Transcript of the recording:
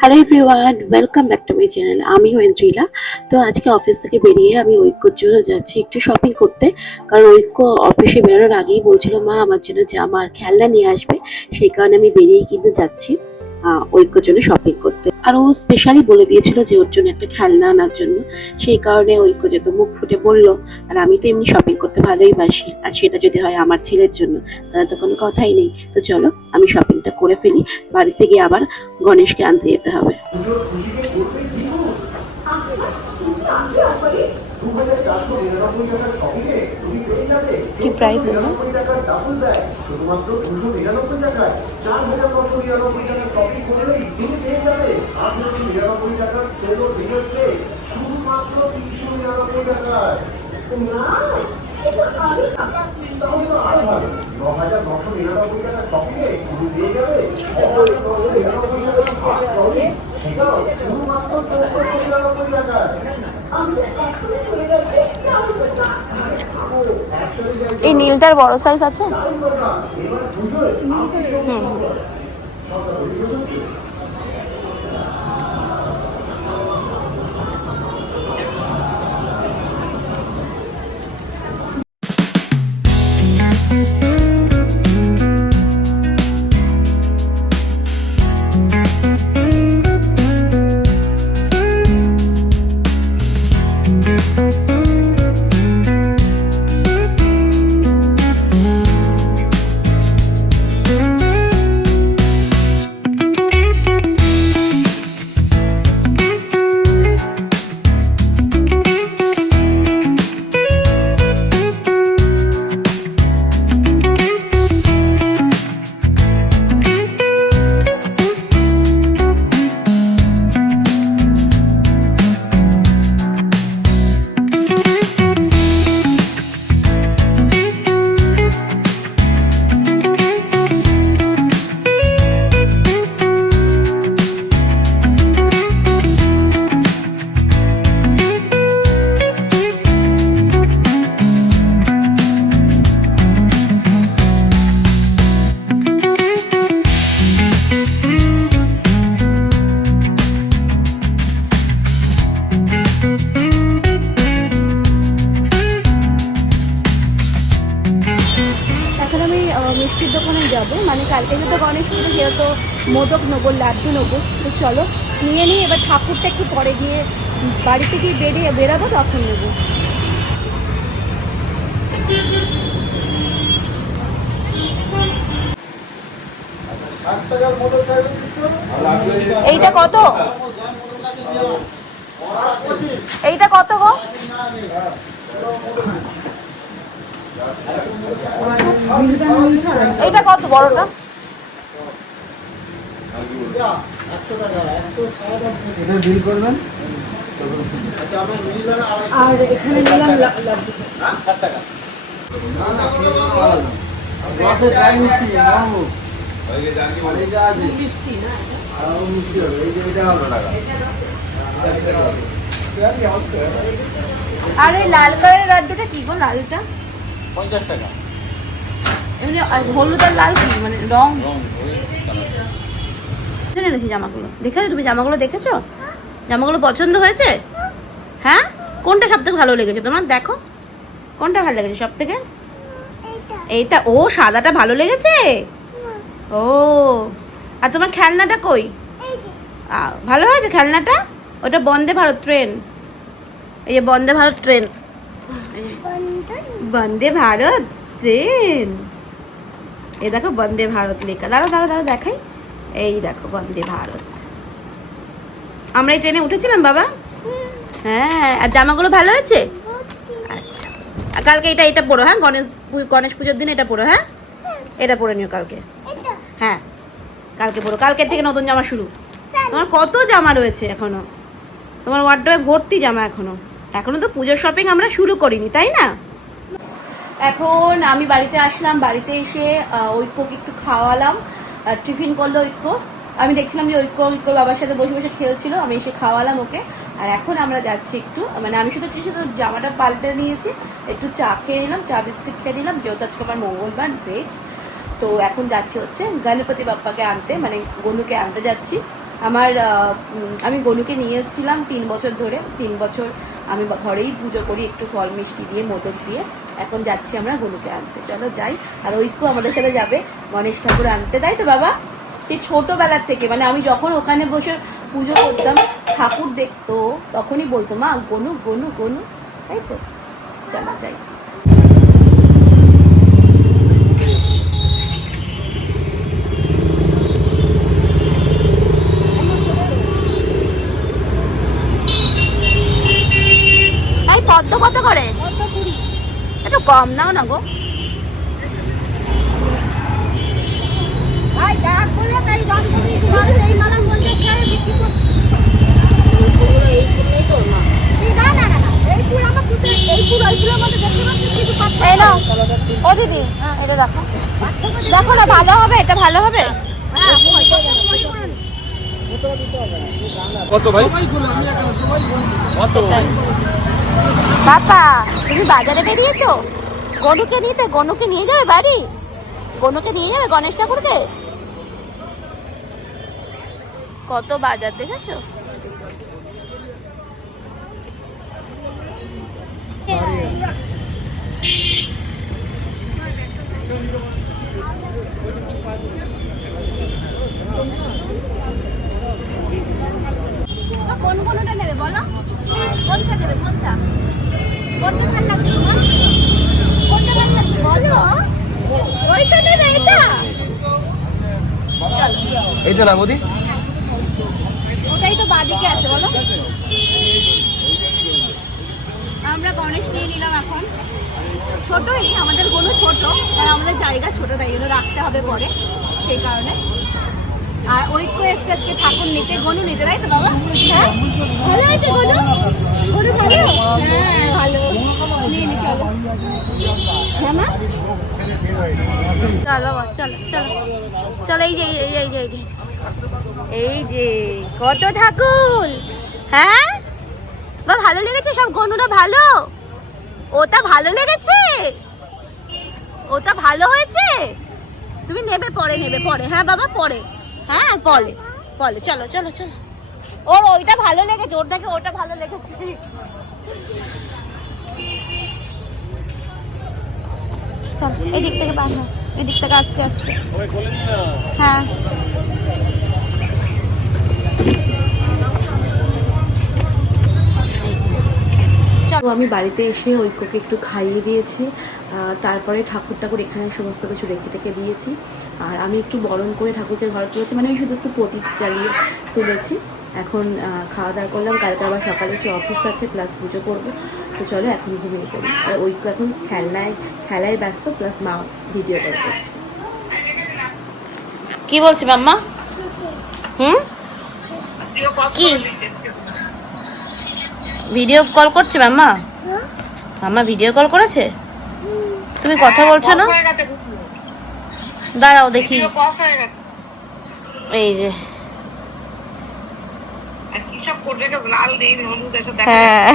Hello everyone welcome back to my channel আমি ঐন্দ্রিলা তো আজকে অফিস থেকে বেরিয়ে আমি ঐক্যর জন্য যাচ্ছি একটু শপিং করতে। কারণ ঐক্য অফিসে বেরোনোর আগেই বলছিল, মা, আমার জন্য জামা আর খেলনা নিয়ে আসবে। সেই কারণে আমি বেরিয়ে কিন্তু যাচ্ছি ঐক্যর জন্য শপিং করতে। আর ও স্পেশালি বলে দিয়েছিল যে ওর জন্য একটা খেলনা আনার জন্য। সেই কারণে ঐক্য যেত মুখ ফুটে বলল আর আমি তো এমনি শপিং করতে ভালোই বাসি। আর সেটা যদি হয় আমার ছেলের জন্য তাহলে তো কোনো কথাই নেই। তো চলো আমি শপিংটা করে ফেলি। বাড়িতে গিয়ে আবার গণেশকে আনতে যেতে হবে। কি প্রাইস এগুলো শুধুমাত্র দুশো নিরানব্বই টাকায়। চার হাজার নশো নিরানব্বই টাকার করলেই পেয়ে যাবে। নিরানব্বই টাকার তেল ভেঙেছে শুধুমাত্র তিনশো নিরানব্বই টাকায়। তাহলে তো আরও ভালো। ন হাজার নশো নিরানব্বই টাকার শপিংয়ে তুমি পেয়ে যাবে। নশো নিরানব্বই টাকার ভাত টনি শুধুমাত্র চৌদ্দশো নিরানব্বই টাকায় এই নীলটার বড় সাইজ আছে হুম। মোদক নেব, লাড্ডু নেব। তো চলো, নিয়ে নিই, এবার ঠাকুরটা একটু পরে গিয়ে বাড়িতে গিয়ে বেরিয়ে বেরাবো, তখন নেব। এইটা কত? এইটা কত গো? এইটা কত বড়টা? আর এখানে নিলাম লা- লাড্ডু আর এই লাল কালারের লাড্ডুটা কি গো লালটা? পঞ্চাশ টাকা। এমনি হলুদ আর লাল কি? মানে রং? কিনে এনেছি জামাগুলো। দেখেছ তুমি জামাগুলো দেখেছ? জামাগুলো পছন্দ হয়েছে? হ্যাঁ? কোনটা সব থেকে ভালো লেগেছে তোমার? দেখো। কোনটা ভালো লেগেছে সব থেকে এইটা। ও, সাদাটা ভালো লেগেছে? ও। আর তোমার খেলনাটা কই? ভালো হয়েছে খেলনাটা? ওটা বন্দে ভারত ট্রেন। এই যে বন্দে ভারত ট্রেন। বন্দে ভারত ট্রেন। এই দেখো বন্দে ভারত লেখা। দাঁড়ো দাঁড়ো দাঁড়ো দেখাই। এই দেখো বন্দে ভারত। আমরা এই ট্রেনে উঠেছিলাম বাবা? হ্যাঁ আর জামাগুলো ভালো হয়েছে? আচ্ছা। আর কালকে এটা এটা পরো হ্যাঁ? গণেশ গণেশ পুজোর দিন এটা পরো হ্যাঁ? এটা পরে নিও কালকে। হ্যাঁ কালকে পরো। কালকের থেকে নতুন জামা শুরু। তোমার কত জামা রয়েছে এখনও? তোমার ওয়ার্ড্রোবে ভর্তি জামা এখনও। এখনও তো পুজোর শপিং আমরা শুরু করিনি তাই না? এখন আমি বাড়িতে আসলাম বাড়িতে এসে আহ, ঐক্যকে একটু খাওয়ালাম। টিফিন করল ঐক্য। আমি দেখছিলাম যে ঐক্য ঐক্য বাবার সাথে বসে বসে খেলছিল, আমি এসে খাওয়ালাম ওকে। আর এখন আমরা যাচ্ছি একটু মানে আমি শুধু শুধু জামাটা পাল্টে নিয়েছি, একটু চা খেয়ে নিলাম, চা বিস্কিট খেয়ে নিলাম, যেহেতু আজকে আমার মঙ্গলবার ভেজ তো এখন যাচ্ছি হচ্ছে গণপতি বাপ্পাকে আনতে মানে গনুকে আনতে যাচ্ছি। আমার আমি গনুকে নিয়ে এসেছিলাম তিন বছর ধরে। তিন বছর আমি ঘরেই পুজো করি, একটু ফল মিষ্টি দিয়ে, মোদক দিয়ে। এখন যাচ্ছি আমরা গনুকে আনতে। চলো যাই। আর ঐক্য আমাদের সাথে যাবে। গণেশ ঠাকুর আনতে। তাই তো, বাবা? সেই ছোটোবেলার থেকে মানে আমি যখন ওখানে বসে পুজো করতাম, ঠাকুর দেখতো, তখনই বলতো, মা, গনু গনু গনু। তাই তো? চলো যাই। পদ্ম কত করে? একটু কম নাও না গো। ও দিদি এটা দেখো। দেখো না ভালো হবে? এটা ভালো হবে? কত ভাই? কত? বাবা, তুমি বাজারে বেরিয়েছো? গনুকে নিতে, গনুকে নিয়ে যাবে বাড়ি? গনুকে নিয়ে যাবে গণেশ ঠাকুরকে? কত বাজার দেখেছ? কোন কোনটা নেবে বলো? কোনটা নেবে কোনটা? কোনটা ভালো লাগছে তোমার? কোনটা ভালো লাগছে বলো? ওইটা নেবে এটা? এইটা না মোদি ওটাই তো বাদিকে আছে বলো। আমরা গণেশ নিয়ে নিলাম এখন। ছোটই আমাদের কোনো ছোট কারণ আমাদের জায়গা ছোট তাই জন্য রাখতে হবে পরে সেই কারণে। আর ঐক্য এসছে আজকে ঠাকুর নিতে, গনু নিতে, তাই তো বাবা? হ্যাঁ? ভালো আছে গনু? গনু ভালো? হ্যাঁ ভালো। নিয়ে নি, চলো। হ্যাঁ মা? চলো চলো চলো। চলো, এই যে এই যে এই যে এই যে কত ঠাকুর? হ্যাঁ? বা ভালো লেগেছে সব? গনুরা ভালো? ওটা ভালো লেগেছে? ওটা ভালো হয়েছে? তুমি নেবে, পরে নেবে, পরে। হ্যাঁ বাবা, পরে। হ্যাঁ বলে। বলে চলো চলো চলো। ওর ওইটা ভালো লেগেছে ওর নাকি ওটা ভালো লেগেছে। চল এদিক থেকে বার এদিক থেকে আস্তে আস্তে। হ্যাঁ। তো আমি বাড়িতে এসে ঐক্যকে একটু খাইয়ে দিয়েছি তারপরে ঠাকুর ঠাকুর এখানে সমস্ত কিছু রেখে টেখে দিয়েছি। আর আমি একটু বরণ করে ঠাকুরকে ঘরে তুলেছি মানে আমি শুধু একটু প্রদীপ জ্বালিয়ে তুলেছি। এখন খাওয়া দাওয়া করলাম কালকে আবার সকালে একটু অফিস আছে প্লাস পুজো করব। তো চলো এখন ঘুমিয়ে পড়ি। আর ঐক্য এখন খেলনায় খেলায় ব্যস্ত প্লাস মা ভিডিও কল করছে। কি বলছি মাম্মা? হুম? কি? ভিডিও কল করছে মাম্মা? মাম্মা ভিডিও কল করেছে? তুমি কথা বলছো না? দাঁড়াও দেখি। এই যে। কি সব করলে লাল নীল হলুদ এসব দেখা হ্যাঁ।